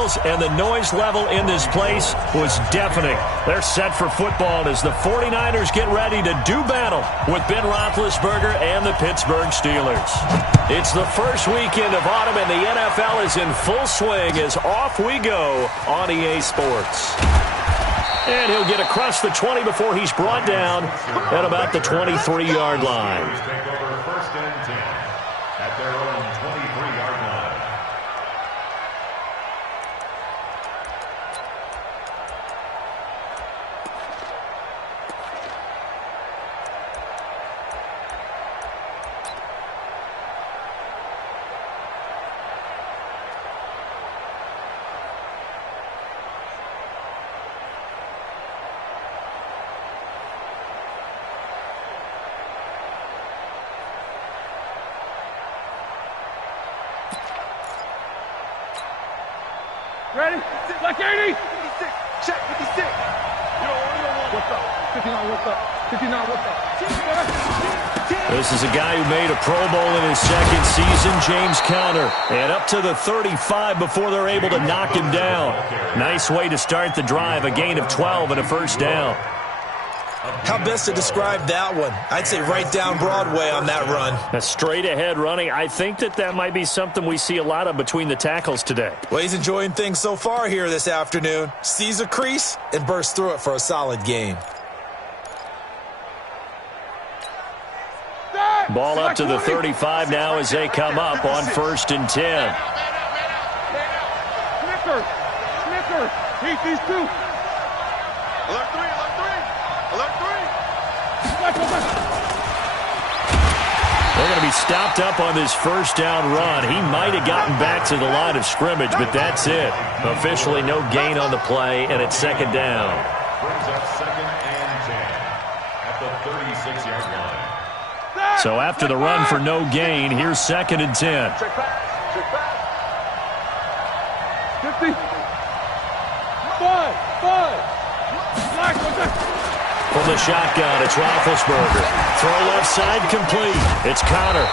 channels, and the noise level in this place was deafening. They're set for football as the 49ers get ready to do battle with Ben Roethlisberger and the Pittsburgh Steelers. It's the first weekend of autumn, and the NFL is in full swing as off we go on EA Sports. And he'll get across the 20 before he's brought down at about the 23-yard line. Ready? Black 80! 56. Check 56. You don't want what's up? 59, what's up? 59, what's up? This is a guy who made a Pro Bowl in his second season, James Conner. And up to the 35 before they're able to knock him down. Nice way to start the drive, a gain of 12 and a first down. How best to describe that one? I'd say right down Broadway on that run. A straight-ahead running. I think that might be something we see a lot of between the tackles today. Well, he's enjoying things so far here this afternoon. Sees a crease and bursts through it for a solid gain. Ball up to the 35 now as they come up on 1st and 10. Snicker, heat these two. Alert 3. They're going to be stopped up on this first down run. He might have gotten back to the line of scrimmage, but that's it. Officially no gain on the play, and it's second down. Brings up 2nd and 10 at the 36-yard line. So after the run for no gain, here's 2nd and 10. 50. 5. From the shotgun, it's Roethlisberger. Throw left side complete. It's Conner.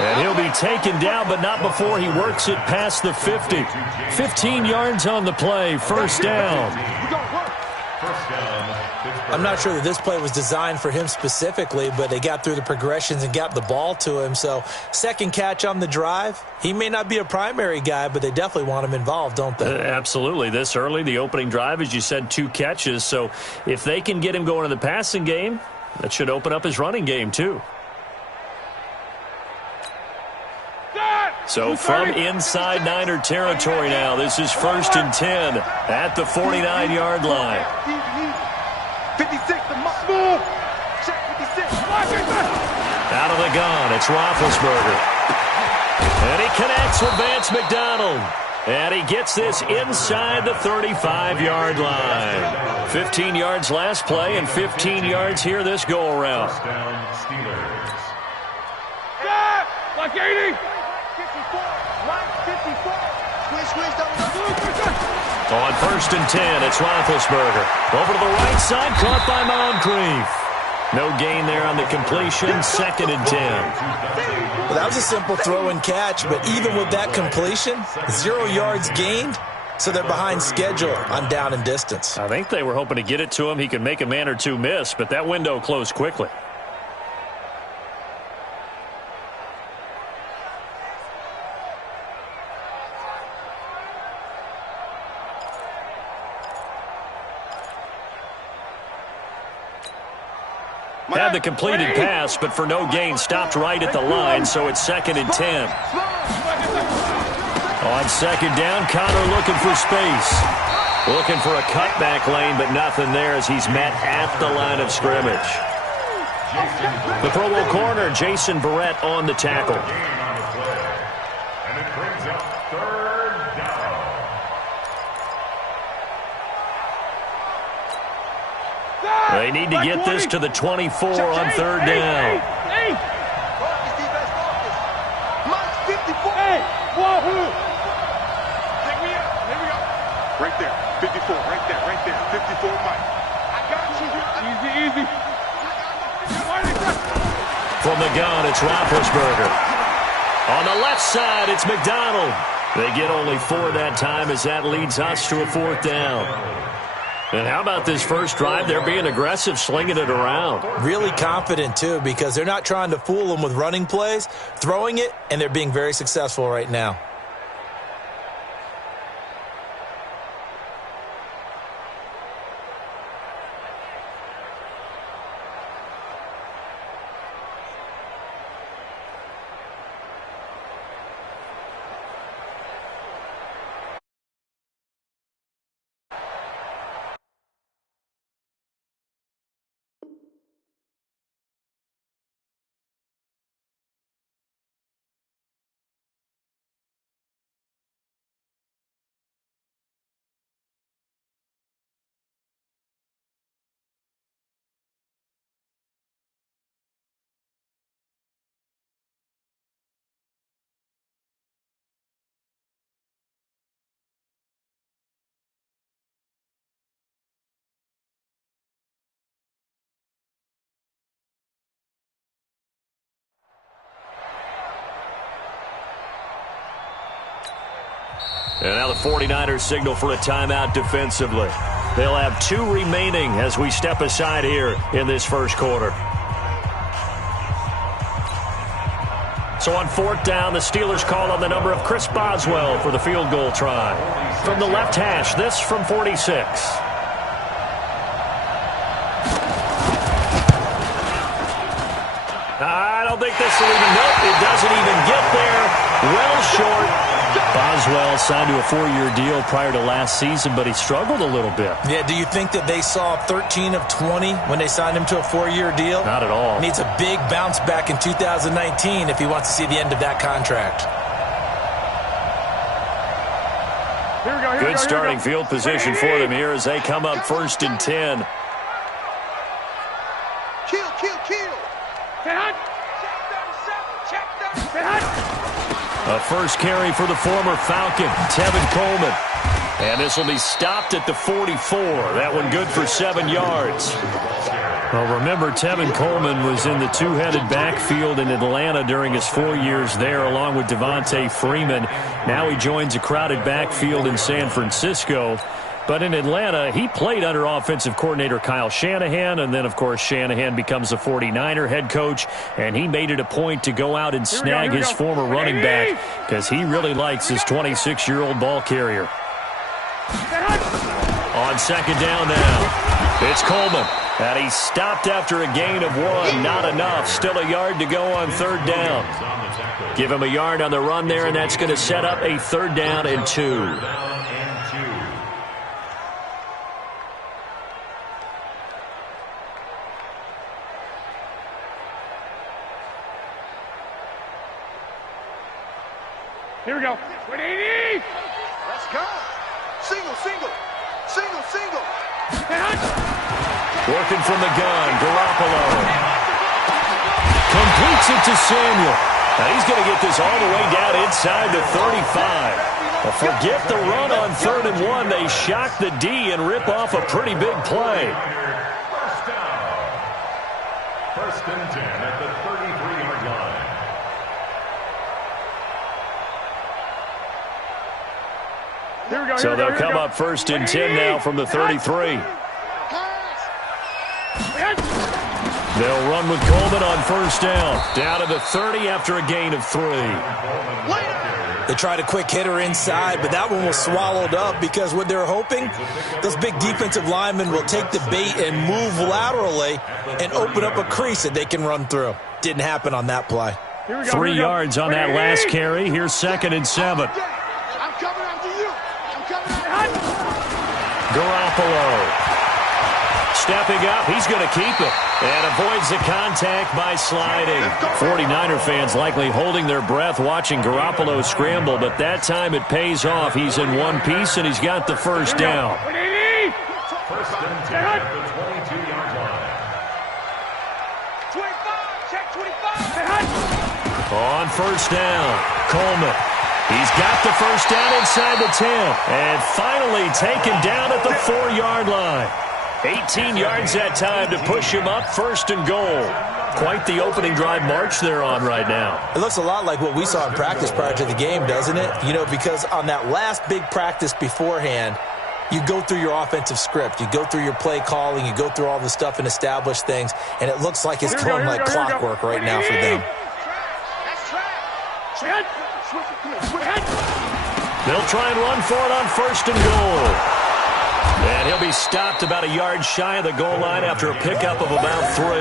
And he'll be taken down, but not before he works it past the 50. 15 yards on the play, first down. I'm not sure that this play was designed for him specifically, but they got through the progressions and got the ball to him. So second catch on the drive. He may not be a primary guy, but they definitely want him involved, don't they? Absolutely. This early, the opening drive, as you said, 2 catches. So if they can get him going in the passing game, that should open up his running game too. So from inside Niner territory now, this is 1st and 10 at the 49-yard line. 56, the move. Check 56. Out of the gun, it's Roethlisberger. And he connects with Vance McDonald. And he gets this inside the 35-yard line. 15 yards last play and 15 yards here this go-around. Like 80. 54. On 1st and 10, it's Roethlisberger. Over to the right side, caught by Moncrief. No gain there on the completion, 2nd and 10. Well, that was a simple throw and catch, but even with that completion, 0 yards gained, so they're behind schedule on down and distance. I think they were hoping to get it to him. He could make a man or two miss, but that window closed quickly. Had the completed pass, but for no gain, stopped right at the line, so it's 2nd and 10. On 2nd down, Conner looking for space. Looking for a cutback lane, but nothing there as he's met at the line of scrimmage. The Pro Bowl corner, Jason Barrett on the tackle. And it brings up 3rd down. They need to get this to the 24 on 3rd down. Right there, 54, right there, 54, Mike. I got you. Easy. From the gun, it's Roethlisberger. On the left side, it's McDonald. They get only 4 that time as that leads us to a 4th down. And how about this first drive? They're being aggressive, slinging it around. Really confident, too, because they're not trying to fool them with running plays, throwing it, and they're being very successful right now. And now the 49ers signal for a timeout defensively. They'll have 2 remaining as we step aside here in this first quarter. So on 4th down, the Steelers call on the number of Chris Boswell for the field goal try. From the left hash, this from 46. I don't think this will even, nope, it doesn't even get there. Well short. Boswell signed to a 4-year deal prior to last season, but he struggled a little bit. Yeah, do you think that they saw 13 of 20 when they signed him to a 4-year deal? Not at all. Needs a big bounce back in 2019 if he wants to see the end of that contract. Good starting field position for them here as they come up 1st and 10. Kill. A first carry for the former Falcon, Tevin Coleman. And this will be stopped at the 44. That one good for 7 yards. Well, remember, Tevin Coleman was in the 2-headed backfield in Atlanta during his 4 years there, along with Devontae Freeman. Now he joins a crowded backfield in San Francisco. But in Atlanta, he played under offensive coordinator Kyle Shanahan, and then, of course, Shanahan becomes a 49er head coach, and he made it a point to go out and snag his former running back because he really likes his 26-year-old ball carrier. On 2nd down now, it's Coleman, and he's stopped after a gain of 1. Not enough. Still a yard to go on 3rd down. Give him a yard on the run there, and that's going to set up a 3rd down and 2. Here we go. 180. Let's go. Single. Working from the gun, Garoppolo. Completes it to Samuel. Now he's going to get this all the way down inside the 35. Well, forget the run on 3rd and 1. They shock the D and rip off a pretty big play. First down. 1st and 10 at the 33-yard line. So they'll come up 1st and 10 now from the 33. They'll run with Coleman on 1st down. Down to the 30 after a gain of 3. They tried a quick hitter inside, but that one was swallowed up because what they're hoping, those big defensive linemen will take the bait and move laterally and open up a crease that they can run through. Didn't happen on that play. 3 yards on that last carry. Here's 2nd and 7. Garoppolo. Stepping up, he's going to keep it. And avoids the contact by sliding. 49er fans likely holding their breath watching Garoppolo scramble, but that time it pays off. He's in one piece, and he's got the 1st down. 1st and 10 at the 22-yard line. 25, check 25. On 1st down, Coleman. He's got the 1st down inside the 10. And finally taken down at the 4-yard line. 18 yards that time to push him up 1st and goal. Quite the opening drive march they're on right now. It looks a lot like what we saw in practice prior to the game, doesn't it? You know, because on that last big practice beforehand, you go through your offensive script. You go through your play calling. You go through all the stuff and establish things. And it looks like it's going like clockwork right now for them. They'll try and run for it on 1st and goal. And he'll be stopped about a yard shy of the goal line after a pickup of about 3.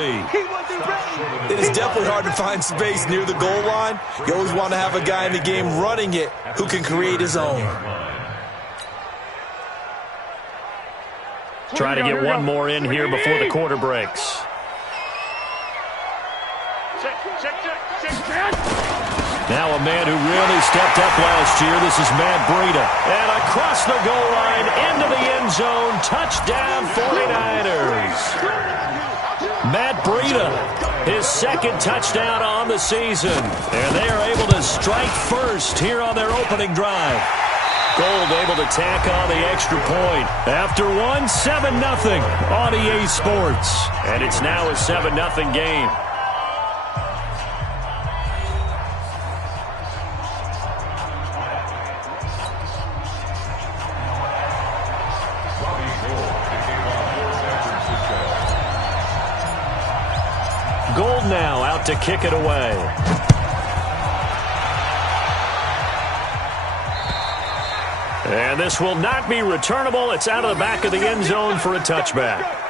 It is definitely hard to find space near the goal line. You always want to have a guy in the game running it who can create his own. Try to get one more in here before the quarter breaks. Now a man who really stepped up last year. This is Matt Breida. And across the goal line, into the end zone. Touchdown, 49ers. Matt Breida, his 2nd touchdown on the season. And they are able to strike first here on their opening drive. Gold able to tack on the extra point. After one, 7-0 on EA Sports. And it's now a 7-0 game. Gold now out to kick it away. And this will not be returnable. It's out of the back of the end zone for a touchback.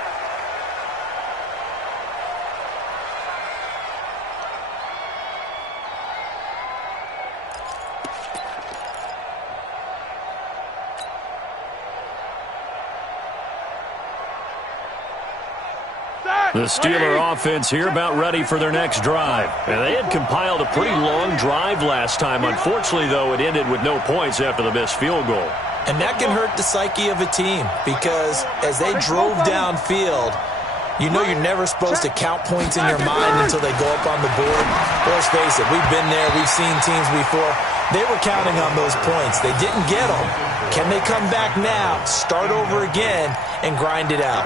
The Steeler offense here about ready for their next drive. And they had compiled a pretty long drive last time. Unfortunately, though, it ended with no points after the missed field goal. And that can hurt the psyche of a team because as they drove downfield, you know you're never supposed to count points in your mind until they go up on the board. Well, let's face it, we've been there. We've seen teams before. They were counting on those points. They didn't get them. Can they come back now, start over again, and grind it out?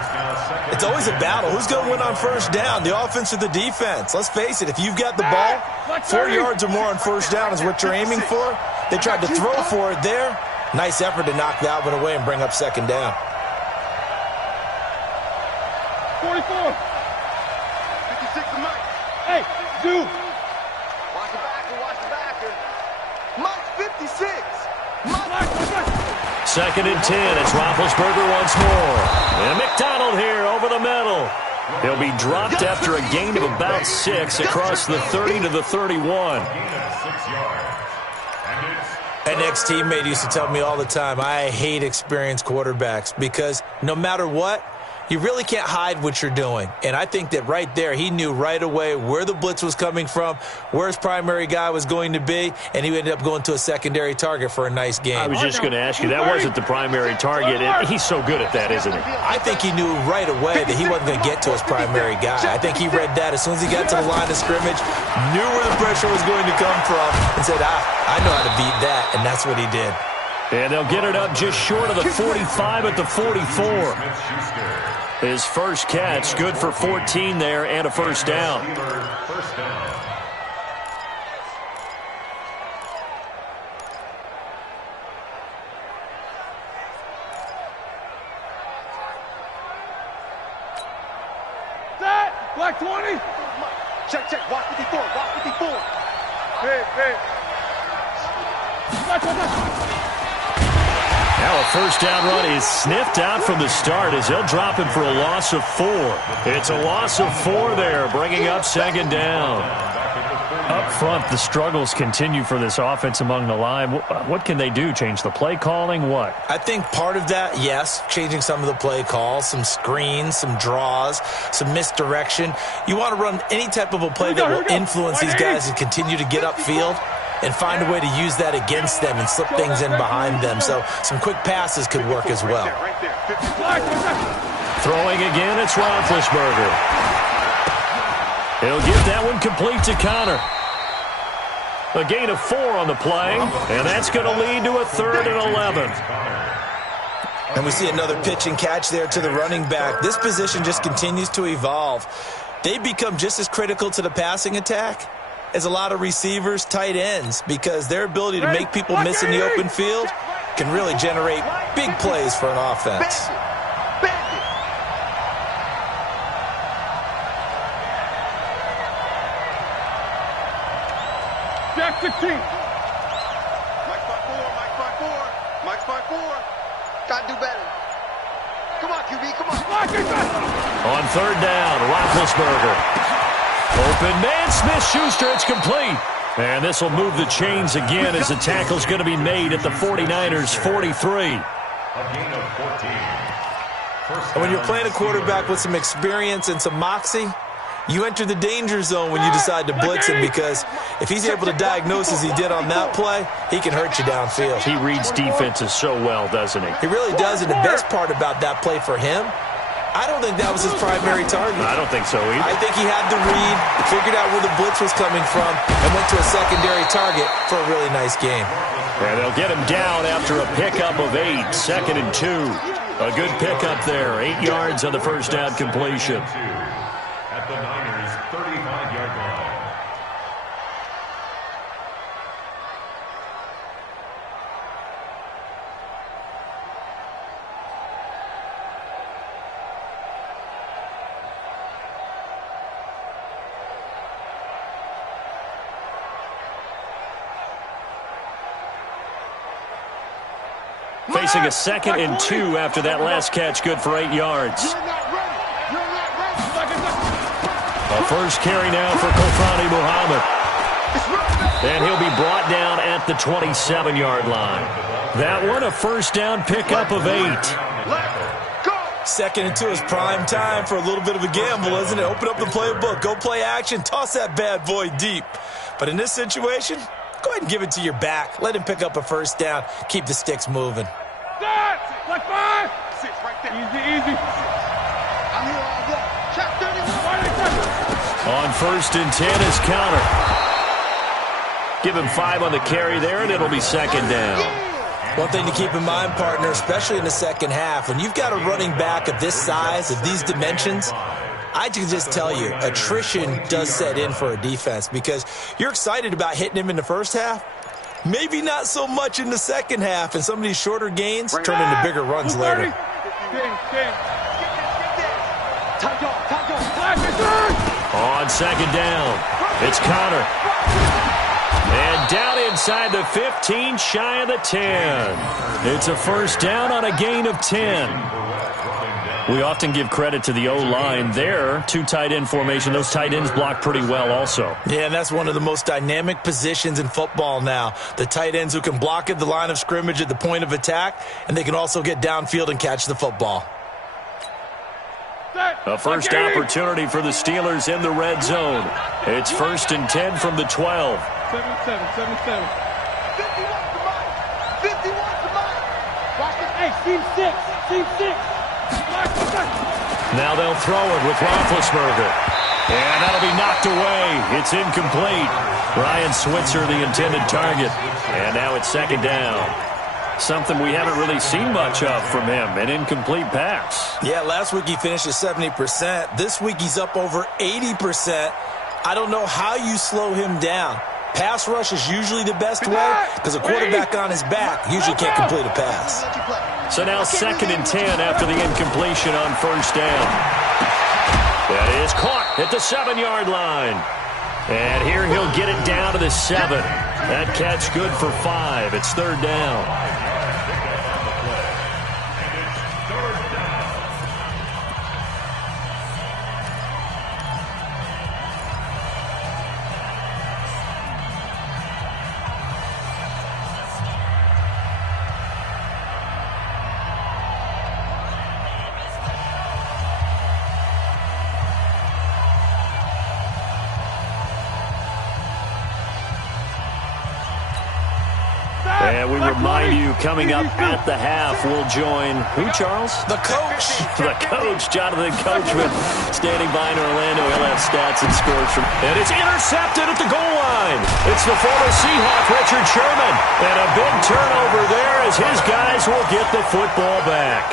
It's always a battle. Who's going to win on 1st down, the offense or the defense? Let's face it, if you've got the ball, 4 yards or more on 1st down is what you're aiming for. They tried to throw for it there. Nice effort to knock that one away and bring up 2nd down. 44. 56 to Mike. Hey, dude. Watch the backer, watch the backer. Mike 56. Mike. 2nd and 10. It's Roethlisberger once more. And McDonald here over the middle. He'll be dropped after a gain of about 6 across the 30 to the 31. An ex-teammate used to tell me all the time, I hate experienced quarterbacks because no matter what, you really can't hide what you're doing. And I think that right there, he knew right away where the blitz was coming from, where his primary guy was going to be, and he ended up going to a secondary target for a nice game. I was just going to ask you, that wasn't the primary target, and he's so good at that, isn't he? I think he knew right away that he wasn't going to get to his primary guy. I think he read that as soon as he got to the line of scrimmage, knew where the pressure was going to come from, and said, I know how to beat that, and that's what he did. And they'll get it up just short of the 45 at the 44. His first catch, good for 14 there and a 1st down. Set. Black 20. Check, check. Watch 54. Watch 54. Hey. Black 20. Now a 1st down run is sniffed out from the start as they'll drop him for a loss of 4. It's a loss of 4 there, bringing up 2nd down. Up front, the struggles continue for this offense among the line. What can they do? Change the play calling? What? I think part of that, yes, changing some of the play calls, some screens, some draws, some misdirection. You want to run any type of a play that will influence these guys and continue to get upfield and find a way to use that against them and slip things in behind them. So some quick passes could work as well. Throwing again, it's Roethlisberger. He'll get that one complete to Connor. A gain of 4 on the play, and that's going to lead to a 3rd and 11. And we see another pitch and catch there to the running back. This position just continues to evolve. they become just as critical to the passing attack as a lot of receivers, tight ends, because their ability to make people miss in the open field can really generate big plays for an offense. Jack 16. Mike 5-4, Mike 5-4, Mike 5-4. Gotta do better. Come on, QB, come on. On third down, Roethlisberger. Open man, Smith-Schuster, it's complete. And this will move the chains again as the tackle's going to be made at the 49ers' 43. A gain of 14. And when you're playing a quarterback with some experience and some moxie, you enter the danger zone when you decide to blitz him, because if he's able to diagnose as he did on that play, he can hurt you downfield. He reads defenses so well, doesn't he? He really does, and the best part about that play for him, I don't think that was his primary target. I don't think so either. I think he had the read, figured out where the blitz was coming from, and went to a secondary target for a really nice game. And they'll get him down after a pickup of 8, 2nd and 2. A good pickup there, 8 yards on the first down completion. At the Niners' 35-yard line. Facing a 2nd and 2 after that last catch, good for 8 yards. A first carry now for Kofani Muhammad. And he'll be brought down at the 27-yard line. That one, a first down pickup of 8. 2nd and 2 is prime time for a little bit of a gamble, isn't it? Open up the playbook, go play action, toss that bad boy deep. But in this situation, go ahead and give it to your back. Let him pick up a first down. Keep the sticks moving. Like 5. 6 right there. Easy. I'm here all day. Check 31. On 1st and 10 is counter. Give him 5 on the carry there, and it'll be 2nd down. One thing to keep in mind, partner, especially in the second half, when you've got a running back of this size, of these dimensions, I can just tell you, attrition does set in for a defense, because you're excited about hitting him in the first half. Maybe not so much in the second half, and some of these shorter gains turn into bigger runs later. On 2nd down, it's Connor. And down inside the 15, shy of the 10. It's a first down on a gain of 10. We often give credit to the O-line there. 2 tight end formation. Those tight ends block pretty well also. Yeah, and that's one of the most dynamic positions in football now. The tight ends who can block at the line of scrimmage at the point of attack, and they can also get downfield and catch the football. A first opportunity for the Steelers in the red zone. It's 1st and 10 from the 12. 7-7. 51 to mine. 51 to mine. Watch this. Hey, team 6. Now they'll throw it with Roethlisberger. And that'll be knocked away. It's incomplete. Ryan Switzer, the intended target. And now it's 2nd down. Something we haven't really seen much of from him, an incomplete pass. Yeah, last week he finished at 70%. This week he's up over 80%. I don't know how you slow him down. Pass rush is usually the best way, because a quarterback on his back usually can't complete a pass. So now 2nd and 10 after the incompletion on first down. That is caught at the 7-yard line. And here he'll get it down to the 7. That catch good for 5. It's 3rd down. And we remind you, coming up at the half, we'll join who, Charles? The coach. The coach, Jonathan Coachman, standing by in Orlando. He'll have stats and scores from. And it's intercepted at the goal line. It's the former Seahawk, Richard Sherman. And a big turnover there as his guys will get the football back.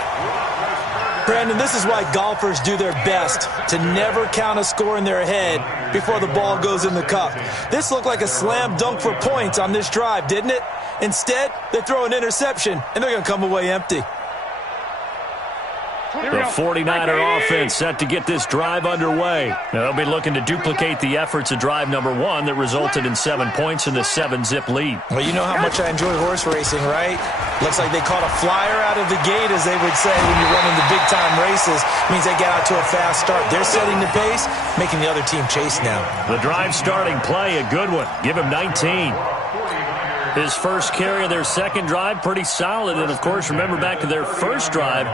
Brandon, this is why golfers do their best to never count a score in their head before the ball goes in the cup. This looked like a slam dunk for points on this drive, didn't it? Instead, they throw an interception, and they're going to come away empty. The 49er offense set to get this drive underway. They'll be looking to duplicate the efforts of drive number 1 that resulted in 7 points in the 7-zip lead. Well, you know how much I enjoy horse racing, right? Looks like they caught a flyer out of the gate, as they would say when you're running the big-time races. Means they get out to a fast start. They're setting the pace, making the other team chase now. The drive starting play, a good one. Give him 19. His first carry of their second drive, pretty solid. And, of course, remember back to their first drive,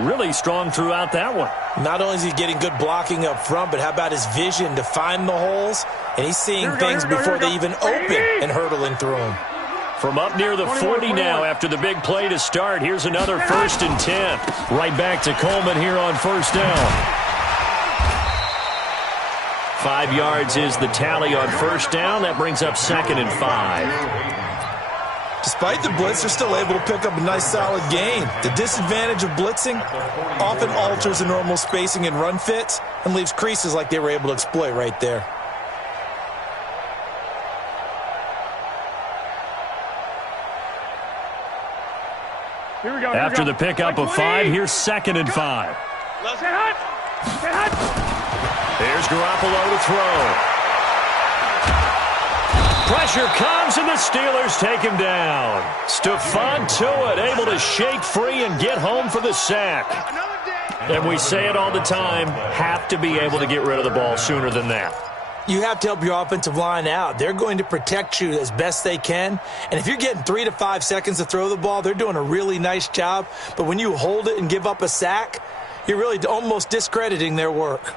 really strong throughout that one. Not only is he getting good blocking up front, but how about his vision to find the holes? And he's seeing things before they even open and hurdling through them. From up near the 40 now after the big play to start. Here's another 1st and 10. Right back to Coleman here on first down. 5 yards is the tally on first down. That brings up 2nd and 5. Despite the blitz, they're still able to pick up a nice solid gain. The disadvantage of blitzing often alters the normal spacing and run fits and leaves creases like they were able to exploit right there. Here we go. After the pickup of 5, here's 2nd and 5. Here's Garoppolo to throw. Pressure comes, and the Steelers take him down. Stephon Tuitt able to shake free and get home for the sack. And we say it all the time, have to be able to get rid of the ball sooner than that. You have to help your offensive line out. They're going to protect you as best they can. And if you're getting 3 to 5 seconds to throw the ball, they're doing a really nice job. But when you hold it and give up a sack, you're really almost discrediting their work.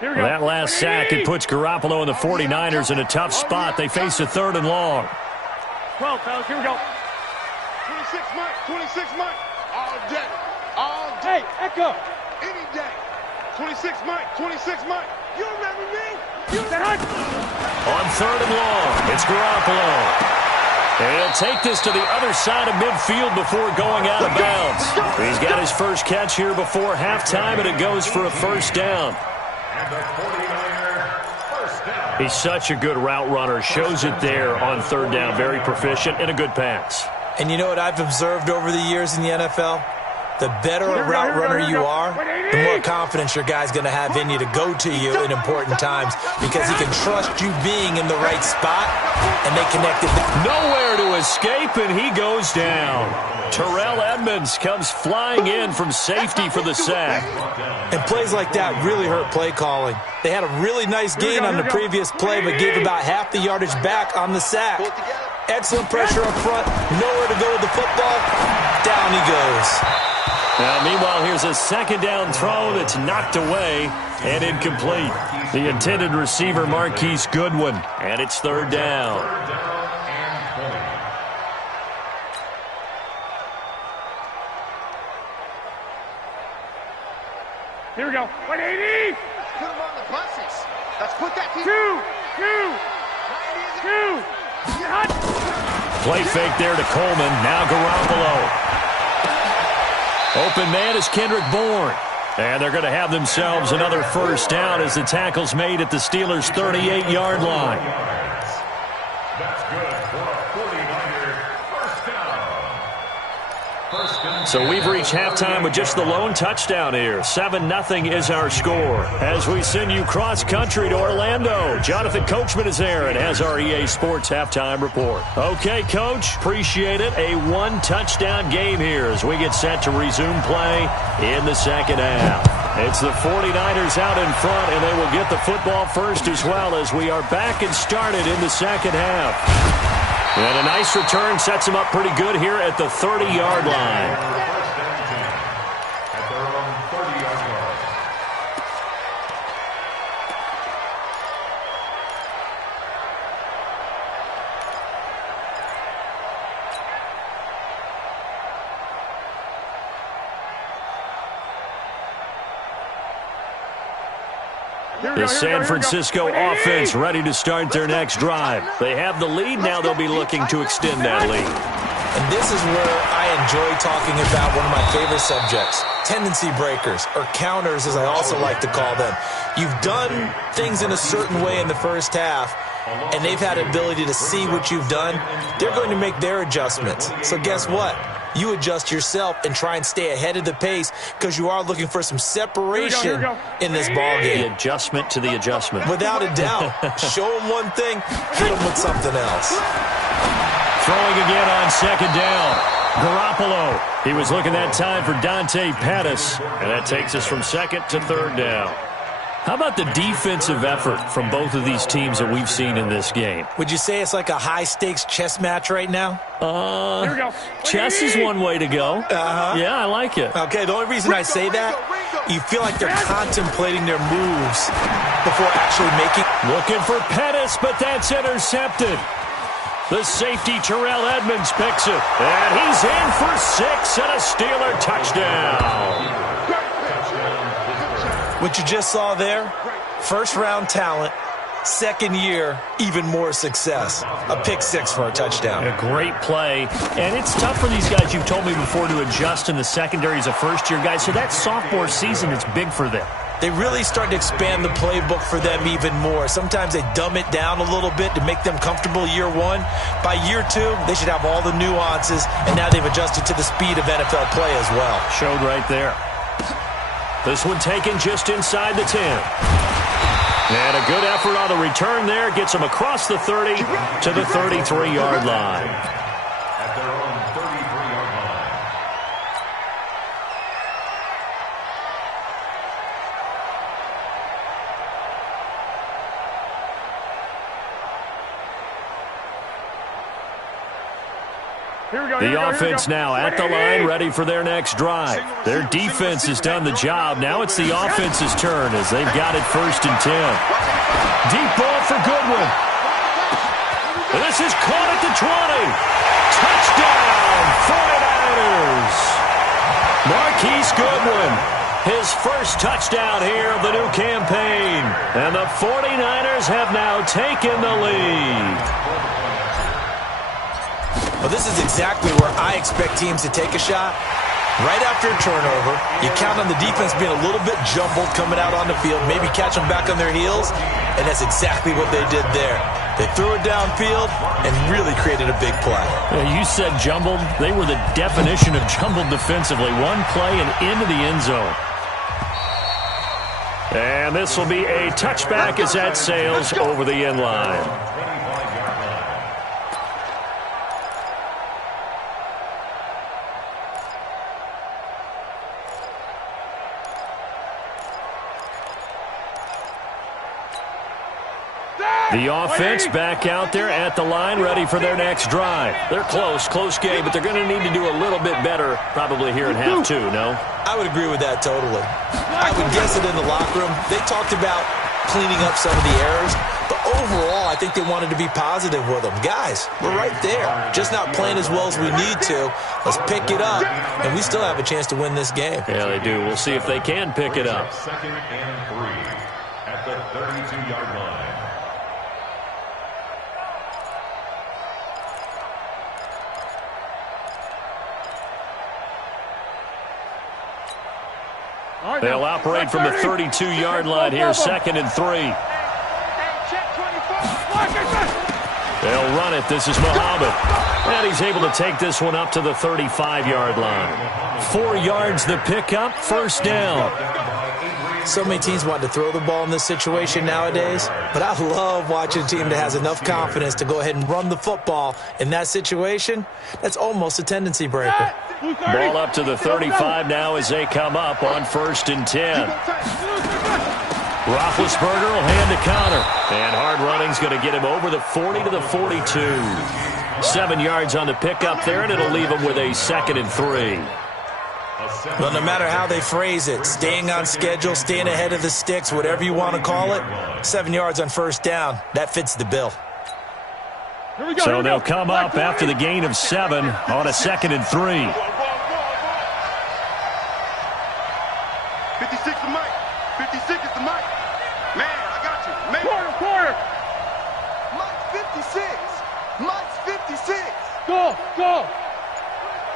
That last sack, it puts Garoppolo and the 49ers in a tough spot. They face a 3rd and long. 12, fellas, here we go. 26 Mike. All day. All day. Hey, Echo. Any day. 26 Mike. You remember me? On 3rd and long, it's Garoppolo. And he'll take this to the other side of midfield before going out of bounds. He's got his first catch here before halftime, and it goes for a 1st down. And the 49er first down. He's such a good route runner. Shows it there on 3rd down. Very proficient and a good pass. And you know what I've observed over the years in the NFL? The better a route runner you are, the more confidence your guy's going to have in you to go to you in important times because he can trust you being in the right spot, and they connected. Nowhere to escape, and he goes down. Terrell Edmonds comes flying in from safety for the sack. And plays like that really hurt play calling. They had a really nice gain on the previous play, but gave about half the yardage back on the sack. Excellent pressure up front, nowhere to go with the football. Down he goes. Now, meanwhile, here's a 2nd down throw that's knocked away and incomplete. The intended receiver, Marquise Goodwin, and it's 3rd down. Here we go. 180. Put him on the buses. Let's put that team. 2. Play fake there to Coleman. Now Garoppolo. Open man is Kendrick Bourne. And they're going to have themselves another 1st down as the tackle's made at the Steelers' 38-yard line. That's good for a 49er first down. So we've reached halftime with just the lone touchdown here. 7-0 is our score. As we send you cross-country to Orlando, Jonathan Coachman is there and has our EA Sports halftime report. Okay, Coach, appreciate it. A 1-touchdown game here as we get set to resume play in the second half. It's the 49ers out in front, and they will get the football first as well as we are back and started in the second half. And a nice return sets him up pretty good here at the 30-yard line. At their own 30-yard line. The San Francisco offense ready to start their next drive. They have the lead. Now they'll be looking to extend that lead. And this is where I enjoy talking about one of my favorite subjects, tendency breakers, or counters as I also like to call them. You've done things in a certain way in the first half, and they've had ability to see what you've done. They're going to make their adjustments. So guess what? You adjust yourself and try and stay ahead of the pace because you are looking for some separation in this ball game. The adjustment to the adjustment. Without a doubt. Show them one thing, hit them with something else. Throwing again on second down. Garoppolo. He was looking that time for Dante Pettis. And that takes us from second to third down. How about the defensive effort from both of these teams that we've seen in this game? Would you say it's like a high-stakes chess match right now? Here we go. Chess is one way to go. Yeah, I like it. Okay, the only reason I say that, you feel like they're contemplating their moves before actually making. Looking for Pettis, but that's intercepted. The safety, Terrell Edmonds, picks it. And he's in for 6 and a Steeler touchdown. What you just saw there, first-round talent, second year, even more success. A pick 6 for a touchdown. A great play. And it's tough for these guys, you've told me before, to adjust in the secondary as a first-year guy. So that sophomore season is big for them. They really start to expand the playbook for them even more. Sometimes they dumb it down a little bit to make them comfortable year one. By year 2, they should have all the nuances, and now they've adjusted to the speed of NFL play as well. Showed right there. This one taken just inside the 10. And a good effort on the return there. Gets him across the 30 to the 33-yard line. At their own 33-yard line. The offense now at the line, ready for their next drive. Their defense has done the job. Now it's the offense's turn as they've got it 1st and 10. Deep ball for Goodwin. This is caught at the 20. Touchdown, 49ers. Marquise Goodwin, his first touchdown here of the new campaign. And the 49ers have now taken the lead. Well, this is exactly where I expect teams to take a shot. Right after a turnover, you count on the defense being a little bit jumbled coming out on the field, maybe catch them back on their heels, and that's exactly what they did there. They threw it downfield and really created a big play. You said jumbled. They were the definition of jumbled defensively. One play and into the end zone. And this will be a touchback as that sails over the end line. The offense back out there at the line, ready for their next drive. They're close game, but they're going to need to do a little bit better probably here in half 2, no? I would agree with that totally. I would guess it in the locker room. They talked about cleaning up some of the errors, but overall, I think they wanted to be positive with them. Guys, we're right there, just not playing as well as we need to. Let's pick it up, and we still have a chance to win this game. Yeah, they do. We'll see if they can pick it up. 2nd and 3 at the 32-yard line. They'll operate from the 32-yard line here, 2nd and 3. They'll run it. This is Muhammad. And he's able to take this one up to the 35-yard line. 4 yards the pickup, 1st down. So many teams want to throw the ball in this situation nowadays, but I love watching a team that has enough confidence to go ahead and run the football in that situation. That's almost a tendency breaker. Ball up to the 35 now as they come up on 1st and 10. Roethlisberger will hand the counter. And hard running's going to get him over the 40 to the 42. 7 yards on the pickup there, and it'll leave him with a 2nd and 3. Well, no matter how they phrase it, staying on schedule, staying ahead of the sticks, whatever you want to call it, 7 yards on 1st down, that fits the bill. So they'll come up after the gain of 7 on a 2nd and 3. 56 to Mike. 56 is the Mike. Man, Mike's 56. Go.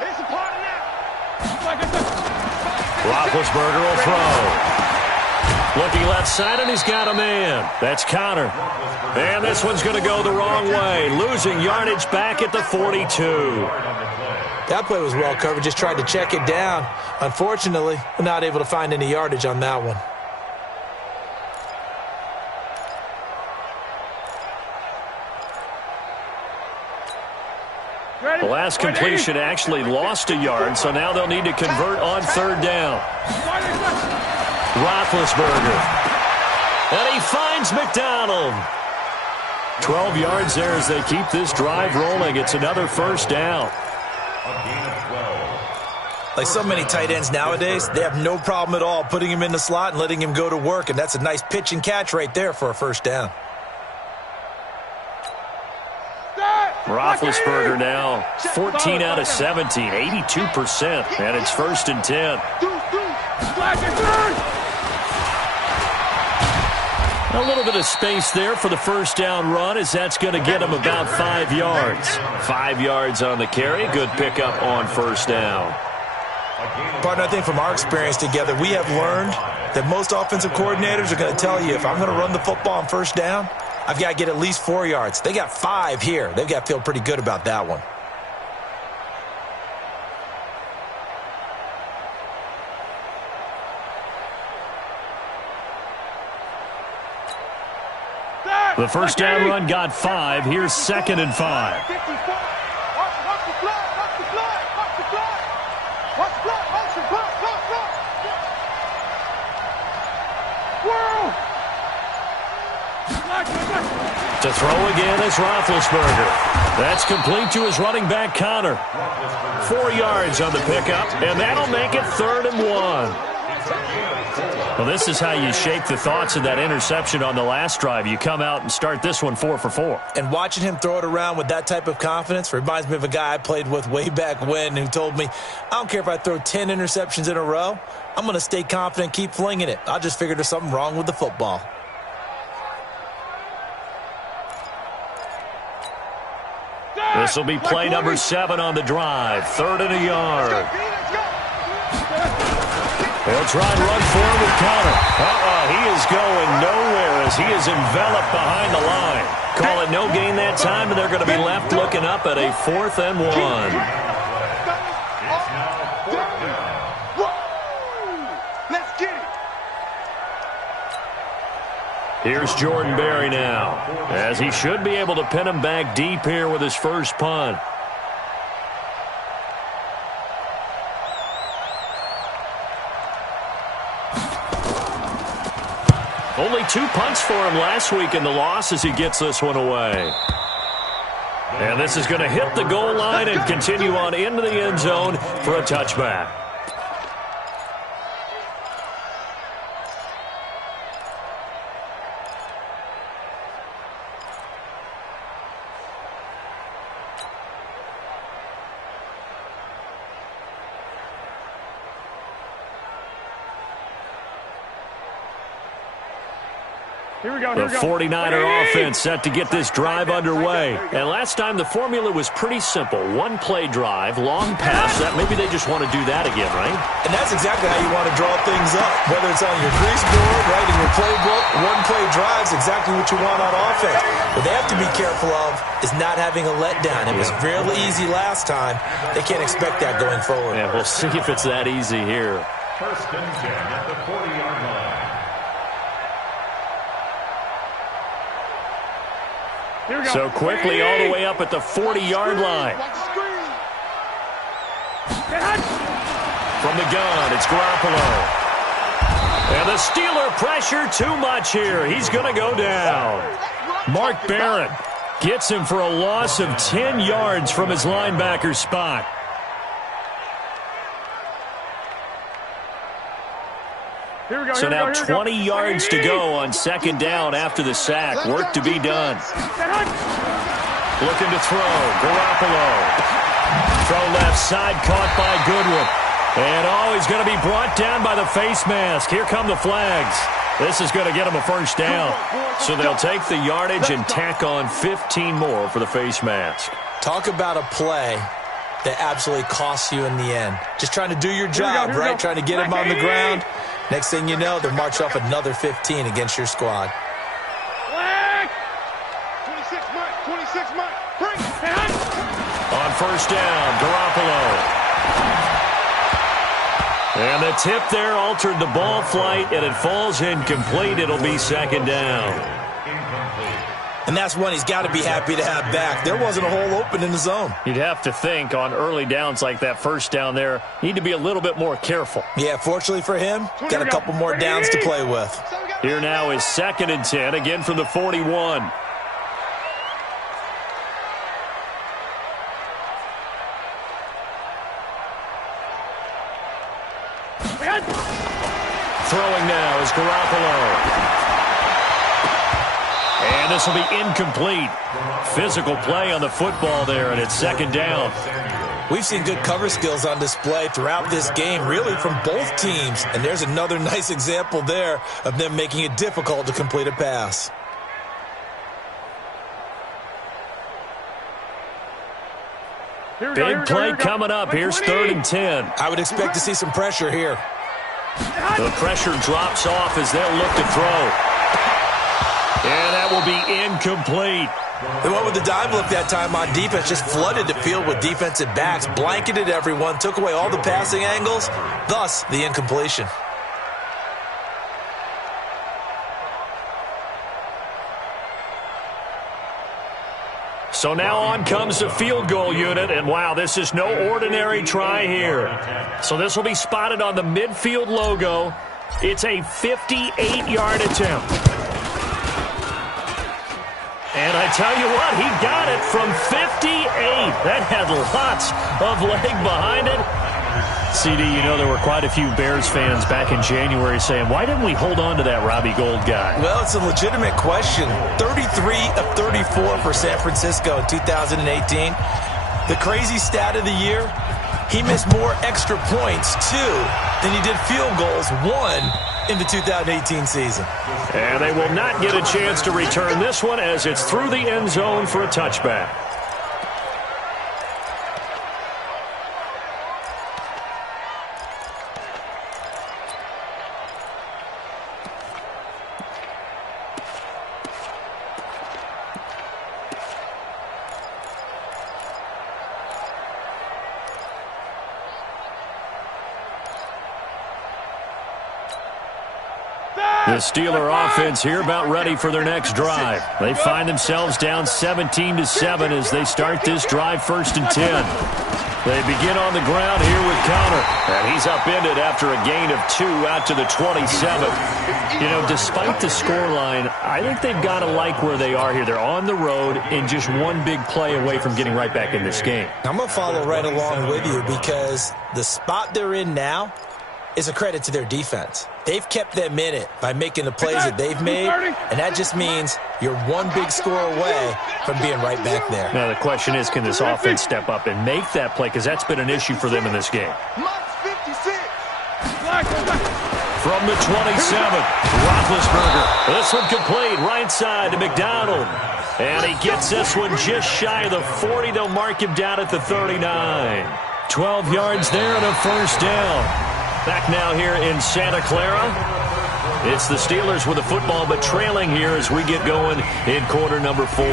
It's a part of that. Roethlisberger will throw. Looking left side, and he's got a man. That's Connor. And this one's going to go the wrong way. Losing yardage back at the 42. That play was well covered. Just tried to check it down. Unfortunately, we're not able to find any yardage on that one. The last completion actually lost a yard, so now they'll need to convert on third down. Roethlisberger. And he finds McDonald. 12 yards there as they keep this drive rolling. It's another first down. Like so many tight ends nowadays, they have no problem at all putting him in the slot and letting him go to work, and that's a nice pitch and catch right there for a first down. Roethlisberger now 14 out of 17, 82%, and it's 1st and 10. A little bit of space there for the first down run, as that's going to get him about 5 yards. 5 yards on the carry. Good pickup on first down. Partner, I think from our experience together, we have learned that most offensive coordinators are going to tell you, if I'm going to run the football on first down, I've got to get at least 4 yards. They got 5 here. They've got to feel pretty good about that one. The first down run got 5. Here's 2nd and 5. To throw again is Roethlisberger. That's complete to his running back, Connor. 4 yards on the pickup, and that'll make it 3rd and 1. Well, this is how you shake the thoughts of that interception on the last drive. You come out and start this one 4 for 4. And watching him throw it around with that type of confidence reminds me of a guy I played with way back when who told me, I don't care if I throw 10 interceptions in a row, I'm going to stay confident, keep flinging it. I just figured there's something wrong with the football. This will be play number 7 on the drive. 3rd and a yard. They'll try and run forward with Connor. He is going nowhere as he is enveloped behind the line. Call it no gain that time, and they're going to be left looking up at a 4th and 1. Let's get it. Here's Jordan Berry now, as he should be able to pin him back deep here with his first punt. Only 2 punts for him last week in the loss as he gets this one away. And this is going to hit the goal line and continue on into the end zone for a touchback. The 49er offense set to get this drive underway. And last time the formula was pretty simple. 1-play drive, long pass. That maybe they just want to do that again, right? And that's exactly how you want to draw things up. Whether it's on your grease board, right, in your playbook, 1-play drives, exactly what you want on offense. What they have to be careful of is not having a letdown. It was fairly easy last time. They can't expect that going forward. Yeah, we'll see if it's that easy here. 1st and 10 at the 40-yard line. So quickly all the way up at the 40-yard line. From the gun, it's Garoppolo. And the Steeler pressure too much here. He's going to go down. Mark Barrett gets him for a loss of 10 yards from his linebacker spot. So now 20 yards to go on 2nd down after the sack. Work to be done. Looking to throw. Garoppolo. Throw left side, caught by Goodwin. And he's going to be brought down by the face mask. Here come the flags. This is going to get them a first down. So they'll take the yardage and tack on 15 more for the face mask. Talk about a play that absolutely costs you in the end. Just trying to do your job, right? Trying to get him on the ground. Next thing you know, they'll march off another 15 against your squad. 26, Mike. Bring it. On first down, Garoppolo. And the tip there altered the ball flight, and it falls incomplete. It'll be second down. And that's one he's got to be happy to have back. There wasn't a hole open in the zone. You'd have to think on early downs like that first down there, need to be a little bit more careful. Yeah, fortunately for him, got a couple more downs to play with. Here now is 2nd and 10, again from the 41. Throwing now is Garoppolo. And this will be incomplete. Physical play on the football there, and it's second down. We've seen good cover skills on display throughout this game, really from both teams. And there's another nice example there of them making it difficult to complete a pass. Big play coming up. Here's 3rd and 10. I would expect to see some pressure here. The pressure drops off as they'll look to throw. And that will be incomplete. They went with the dime look that time on defense, just flooded the field with defensive backs, blanketed everyone, took away all the passing angles, thus the incompletion. So now on comes the field goal unit, and wow, this is no ordinary try here. So this will be spotted on the midfield logo. It's a 58-yard attempt. And I tell you what, he got it from 58. That had lots of leg behind it. CD, you know there were quite a few Bears fans back in January saying, why didn't we hold on to that Robbie Gould guy? Well, it's a legitimate question. 33 of 34 for San Francisco in 2018. The crazy stat of the year, he missed more extra points, 2, than he did field goals, 1, in the 2018 season. And they will not get a chance to return this one as it's through the end zone for a touchback. The Steeler offense here about ready for their next drive. They find themselves down 17-7 as they start this drive 1st and 10. They begin on the ground here with Connor. And he's upended after a gain of 2 out to the 27. You know, despite the scoreline, I think they've got to like where they are here. They're on the road and just one big play away from getting right back in this game. I'm going to follow right along with you because the spot they're in now is a credit to their defense. They've kept them in it by making the plays that they've made, and that just means you're one big score away from being right back there. Now the question is, can this offense step up and make that play? Because that's been an issue for them in this game. From the 27, Roethlisberger. This one complete, right side to McDonald. And he gets this one just shy of the 40. They'll mark him down at the 39. 12 yards there and a first down. Back now here in Santa Clara. It's the Steelers with the football, but trailing here as we get going in quarter number 4.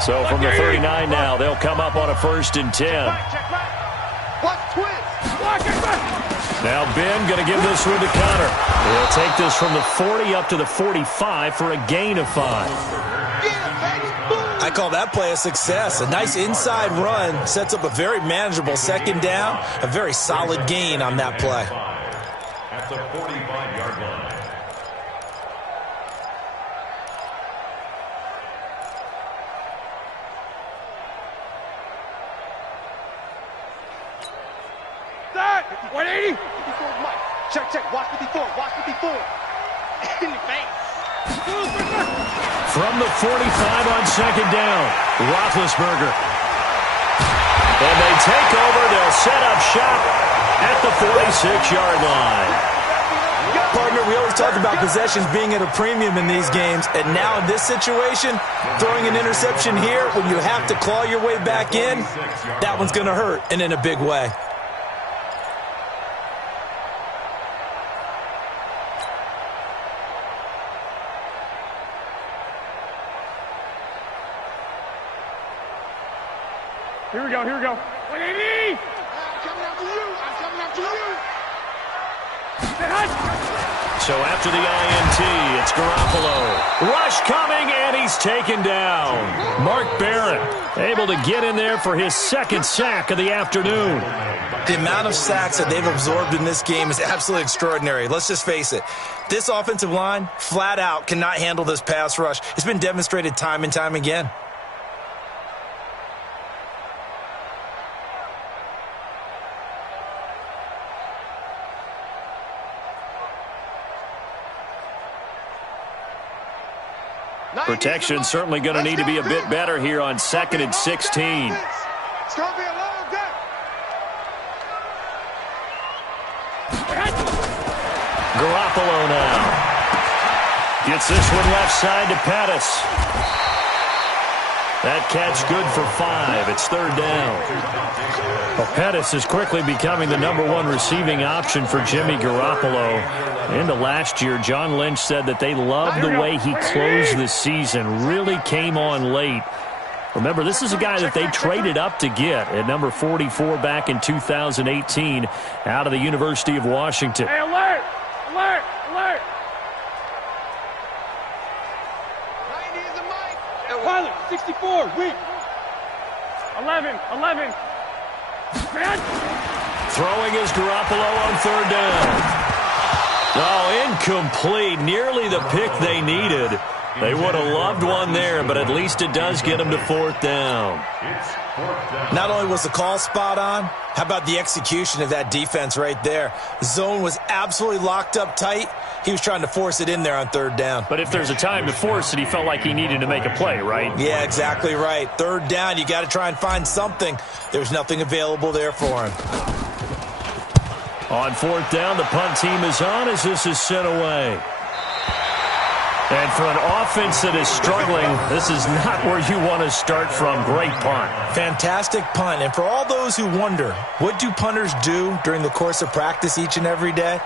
So from the 39 now, they'll come up on a 1st and 10. Now Ben going to give this one to Connor. He'll take this from the 40 up to the 45 for a gain of 5. I call that play a success. A nice inside run sets up a very manageable 2nd down. A very solid gain on that play. At the 45-yard line. 180. 54, Mike. Check, check. Watch 54. Watch 54. In the face. From the 45 on second down, Roethlisberger. And they take over. They'll set up shop at the 46-yard line. Partner, we always talk about possessions being at a premium in these games, and now in this situation, throwing an interception here when you have to claw your way back in, that one's going to hurt, and in a big way. Here we go, here we go. 180! I'm coming after you. I'm coming after you. So after the INT, it's Garoppolo. Rush coming, and he's taken down. Mark Barrett able to get in there for his second sack of the afternoon. The amount of sacks that they've absorbed in this game is absolutely extraordinary. Let's just face it. This offensive line, flat out, cannot handle this pass rush. It's been demonstrated time and time again. Protection certainly going to need to be a bit better here on 2nd and 16. It's going to be a long day. Garoppolo now. Gets this one left side to Pettis. That catch good for 5. It's 3rd down. Well, Pettis is quickly becoming the #1 receiving option for Jimmy Garoppolo. Into last year, John Lynch said that they loved the way he closed the season, really came on late. Remember, this is a guy that they traded up to get at number 44 back in 2018 out of the University of Washington. Hey, alert! Alert! Alert! 90 is the mic. Pilot, 64, weak. 11. Throwing is Garoppolo on 3rd down. Oh, incomplete. Nearly the pick they needed. They would have loved one there, but at least it does get them to 4th down. Not only was the call spot on, how about the execution of that defense right there? Zone was absolutely locked up tight. He was trying to force it in there on 3rd down. But if there's a time to force it, he felt like he needed to make a play, right? Yeah, exactly right. 3rd down, you got to try and find something. There's nothing available there for him. On 4th down, the punt team is on as this is sent away. And for an offense that is struggling, this is not where you want to start from. Great punt. Fantastic punt. And for all those who wonder, what do punters do during the course of practice each and every day?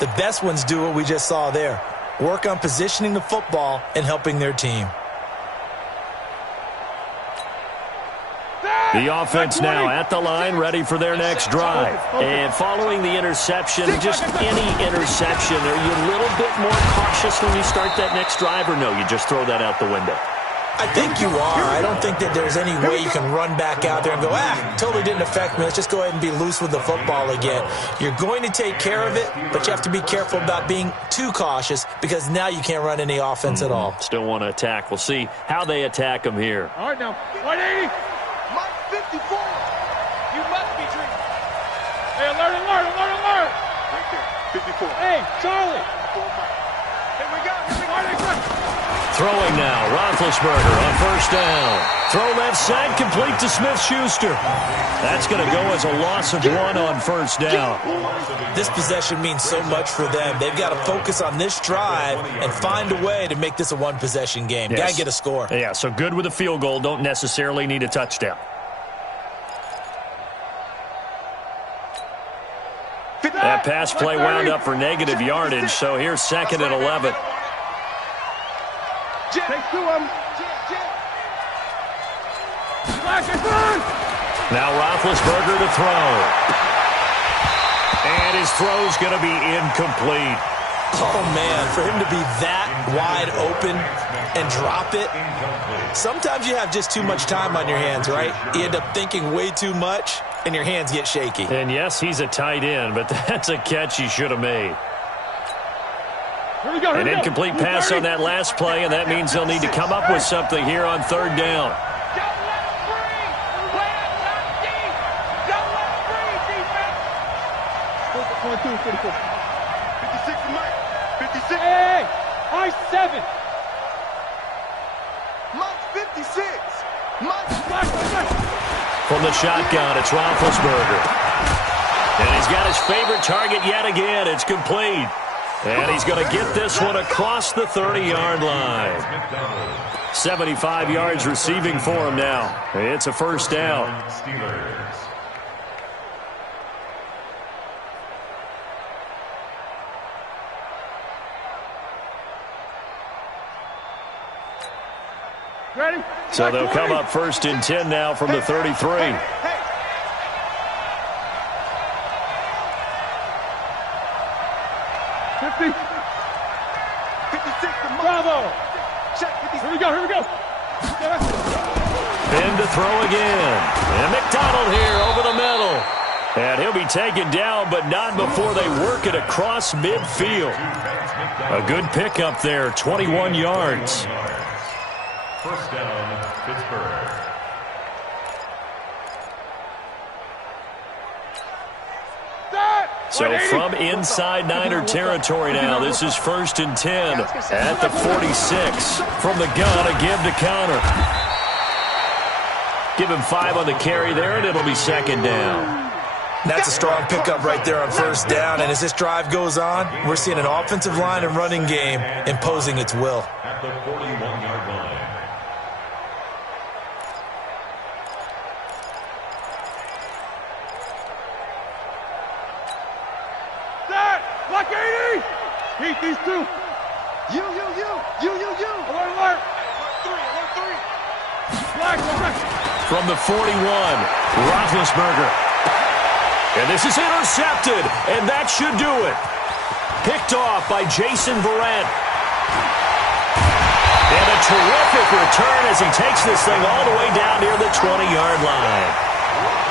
The best ones do what we just saw there. Work on positioning the football and helping their team. The offense now at the line, ready for their next drive. And following the interception, just any interception, are you a little bit more cautious when you start that next drive, or no, you just throw that out the window? I think you are. I don't think that there's any way you can run back out there and go, totally didn't affect me. Let's just go ahead and be loose with the football again. You're going to take care of it, but you have to be careful about being too cautious because now you can't run any offense at all. Still want to attack. We'll see how they attack them here. All right, now. 180. Mike 54. You must be dreaming. Hey, alert! Right there. 54. Hey, Charlie. Here we go. Throwing now, Roethlisberger on 1st down. Throw left side, complete to Smith-Schuster. That's going to go as a loss of 1 on 1st down. This possession means so much for them. They've got to focus on this drive and find a way to make this a one-possession game. Yes. Got to get a score. Yeah, so good with a field goal. Don't necessarily need a touchdown. That pass play wound up for negative yardage, so here's 2nd and 11. Take 2 of them. Now Roethlisberger to throw. And his throw's going to be incomplete. Oh, man, for him to be that wide open and drop it, sometimes you have just too much time on your hands, right? You end up thinking way too much, and your hands get shaky. And, yes, he's a tight end, but that's a catch he should have made. Here we go. An incomplete pass on that last play, and that means they'll need to come up with something here on 3rd down. 44. 56 Mike. 56. Hey, I 7. Mike's 56. Mike's From the shotgun, it's Roethlisberger. And he's got his favorite target yet again. It's complete. And he's going to get this one across the 30-yard line. 75 yards receiving for him now. It's a first down. Ready? So they'll come up first and 10 now from the 33. 50. Bravo. check. 56. Here we go. In to throw again. And McDonald here over the middle. And he'll be taken down, but not before they work it across midfield. A good pickup there, 21 yards. First down, Pittsburgh. So from inside Niner territory now, this is first and 10 at the 46. From the gun, a give to counter. Give him 5 on the carry there, and it'll be second down. That's a strong pickup right there on first down. And as this drive goes on, we're seeing an offensive line and running game imposing its will. At the 41-yard line. Block 80! Heat these two. You. Alert. Alert 3. Black. From the 41, Roethlisberger. And this is intercepted, and that should do it. Picked off by Jason Verrett. And a terrific return as he takes this thing all the way down near the 20-yard line.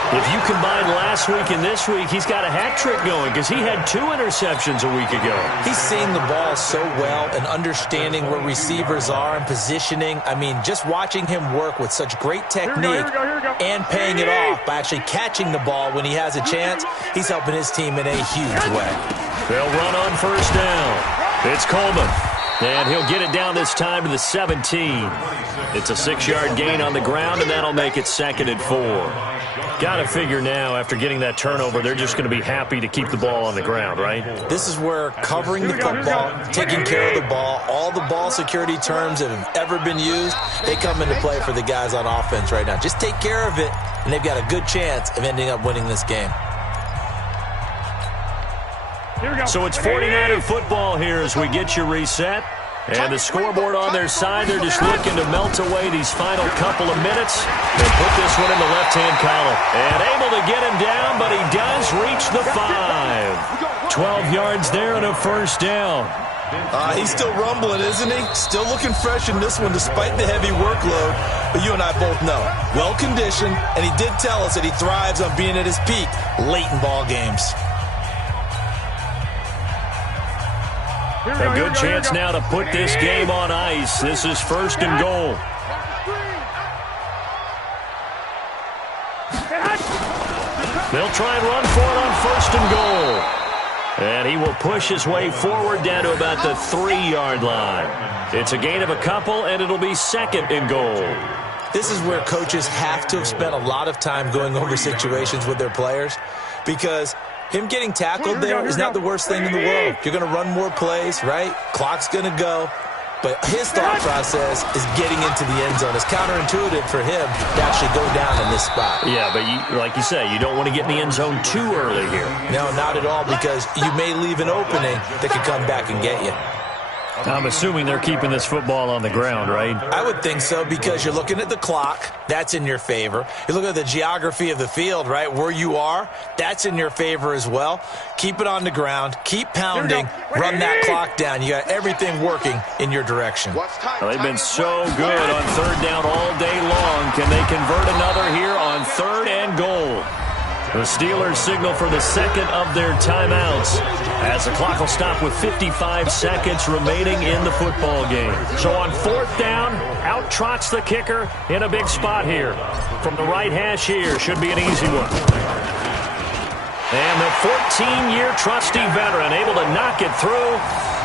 If you combine last week and this week, he's got a hat trick going because he had 2 interceptions a week ago. He's seeing the ball so well and understanding where receivers are and positioning. I mean, just watching him work with such great technique Here we go. and paying it off by actually catching the ball when he has a chance, he's helping his team in a huge way. They'll run on first down. It's Coleman. And he'll get it down this time to the 17. It's a 6-yard gain on the ground, and that'll make it second and 4. Got to figure now, after getting that turnover, they're just going to be happy to keep the ball on the ground, right? This is where covering the football, taking care of the ball, all the ball security terms that have ever been used, they come into play for the guys on offense right now. Just take care of it, and they've got a good chance of ending up winning this game. Here we go. So it's 49er football here as we get you reset. And the scoreboard on their side, they're just looking to melt away these final couple of minutes. They put this one in the left-hand column. And able to get him down, but he does reach the 5. 12 yards there and a first down. He's still rumbling, isn't he? Still looking fresh in this one despite the heavy workload. But you and I both know, well-conditioned, and he did tell us that he thrives on being at his peak late in ball games. A good chance now to put this game on ice. This is first and goal. They'll try and run for it on first and goal. And he will push his way forward down to about the 3-yard line. It's a gain of a couple, and it'll be second and goal. This is where coaches have to have spent a lot of time going over situations with their players, because him getting tackled there is not the worst thing in the world. You're going to run more plays, right? Clock's going to go. But his thought process is getting into the end zone. It's counterintuitive for him to actually go down in this spot. Yeah, but like you say, you don't want to get in the end zone too early here. No, not at all, because you may leave an opening that could come back and get you. I'm assuming they're keeping this football on the ground, right? I would think so, because you're looking at the clock. That's in your favor. You look at the geography of the field, right, where you are. That's in your favor as well. Keep it on the ground. Keep pounding. Run that clock down. You got everything working in your direction. Well, they've been so good on third down all day long. Can they convert another here on third and goal? The Steelers signal for the second of their timeouts as the clock will stop with 55 seconds remaining in the football game. So on fourth down, out trots the kicker in a big spot here. From the right hash here, should be an easy one. And the 14-year trusty veteran able to knock it through.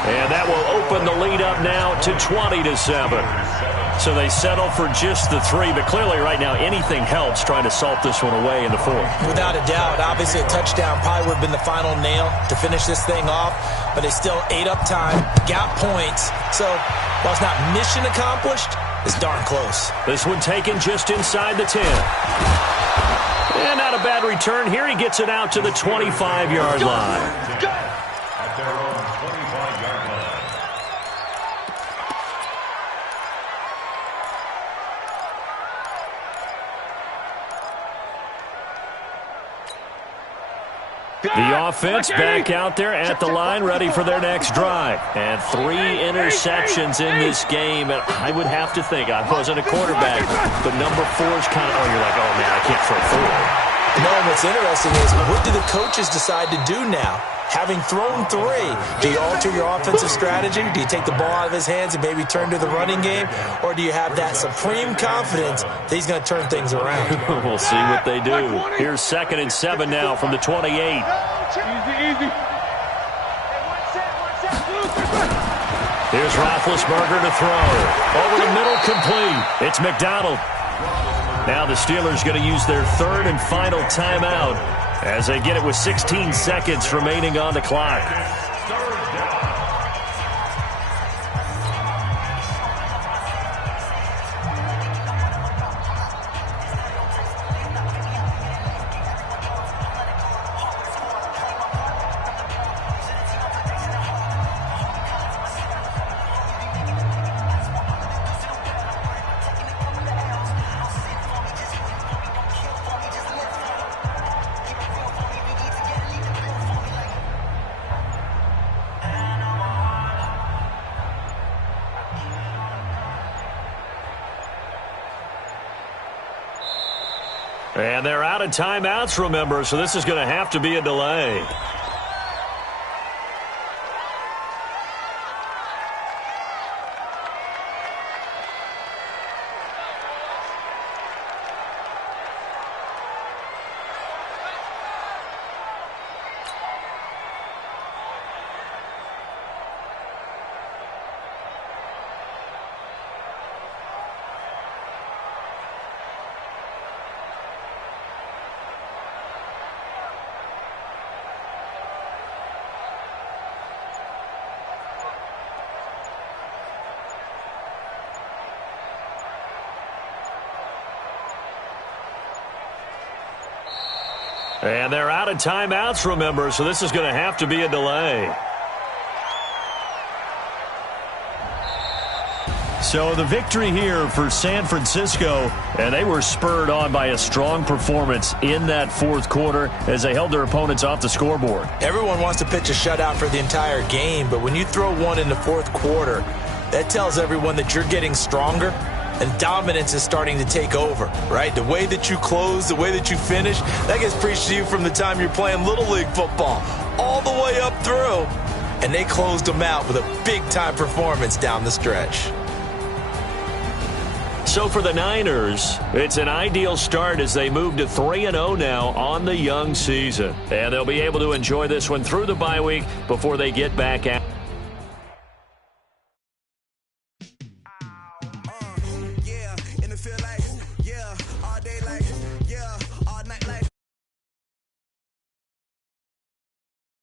And that will open the lead up now to 20-7. So they settle for just the 3. But clearly right now anything helps trying to salt this one away in the 4th. Without a doubt. Obviously a touchdown probably would have been the final nail to finish this thing off. But they still ate up time, got points. So while it's not mission accomplished, it's darn close. This one taken just inside the 10. And not a bad return. Here he gets it out to the 25-yard line. At their own 25-yard line. The offense back out there at the line, ready for their next drive. And 3 interceptions in this game. And I would have to think, I wasn't a quarterback, but number 4 is kind of, you're like, oh, man, I can't throw 4. No, what's interesting is, what do the coaches decide to do now? Having thrown 3, do you alter your offensive strategy? Do you take the ball out of his hands and maybe turn to the running game? Or do you have that supreme confidence that he's going to turn things around? We'll see what they do. Here's 2nd and 7 now from the 28. Easy. Here's Roethlisberger to throw. Over the middle, complete. It's McDonald. Now the Steelers going to use their 3rd and final timeout as they get it with 16 seconds remaining on the clock. And they're out of timeouts, remember, so this is going to have to be a delay. And they're out of timeouts, remember, so this is going to have to be a delay. So the victory here for San Francisco, and they were spurred on by a strong performance in that 4th quarter as they held their opponents off the scoreboard. Everyone wants to pitch a shutout for the entire game, but when you throw one in the 4th quarter, that tells everyone that you're getting stronger and dominance is starting to take over, right? The way that you close, the way that you finish, that gets preached to you from the time you're playing Little League football all the way up through. And they closed them out with a big-time performance down the stretch. So for the Niners, it's an ideal start as they move to 3-0 now on the young season. And they'll be able to enjoy this one through the bye week before they get back at Yeah, and it feel like